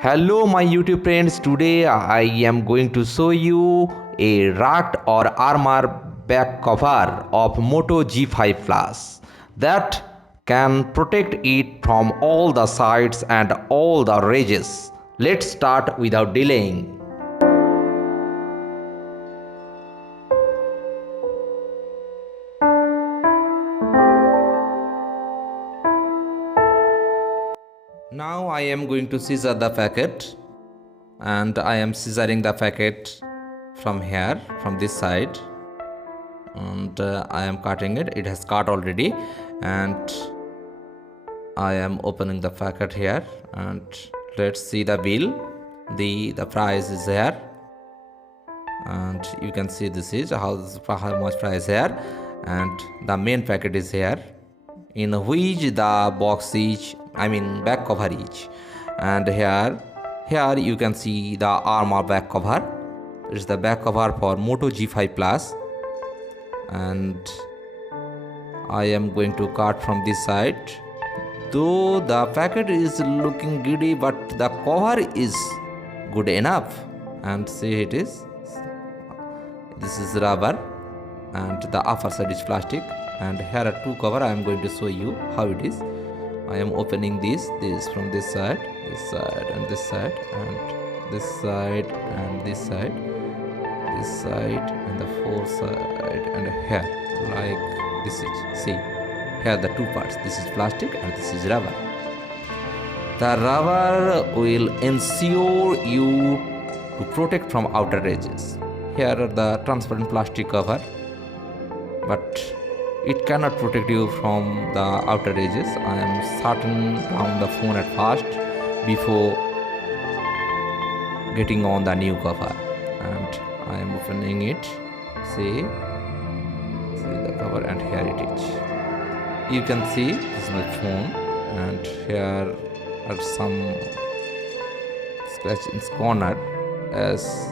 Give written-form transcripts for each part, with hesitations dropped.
Hello my YouTube friends, today I am going to show you a rugged or armor back cover of Moto G5 Plus that can protect it from all the sides and all the edges. Let's start without delaying. Now I am going to scissor the packet and I am scissoring the packet from here, from this side, and I am cutting it. It has cut already, and I am opening the packet here, and let's see the bill. The price is here, and you can see this is how much price here, and the main packet is here, in which the box is, back cover is, and here you can see the armor back cover. It's the back cover for Moto G5 Plus, and I am going to cut from this side. Though the packet is looking giddy, but the cover is good enough. And see, it is. This is rubber, and the upper side is plastic. And here are two cover. I am going to show you how it is. I am opening this from this side, and this side, and this side, and this side, this side, and the fourth side, and here, like this is. See, here the two parts. This is plastic and this is rubber. The rubber will ensure you to protect from outer edges. Here are the transparent plastic cover, but it cannot protect you from the outer edges. I am shutting down the phone at first before getting on the new cover, and I am opening it. See the cover, and here it is. You can see this is my phone, and here are some scratch in its corner, as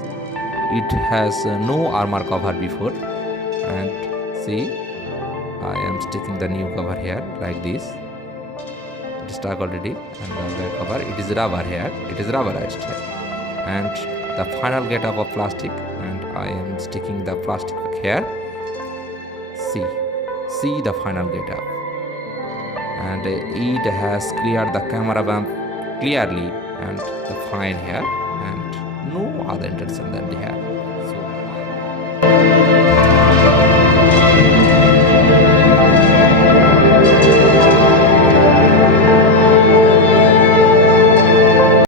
it has no armor cover before. And see, I am sticking the new cover here like this. It is stuck already, and the back cover, it is rubber here. It is rubberized here, and the final get up of plastic, and I am sticking the plastic here. See the final get up, and it has cleared the camera bump clearly, and the fine here, and no other intention than here.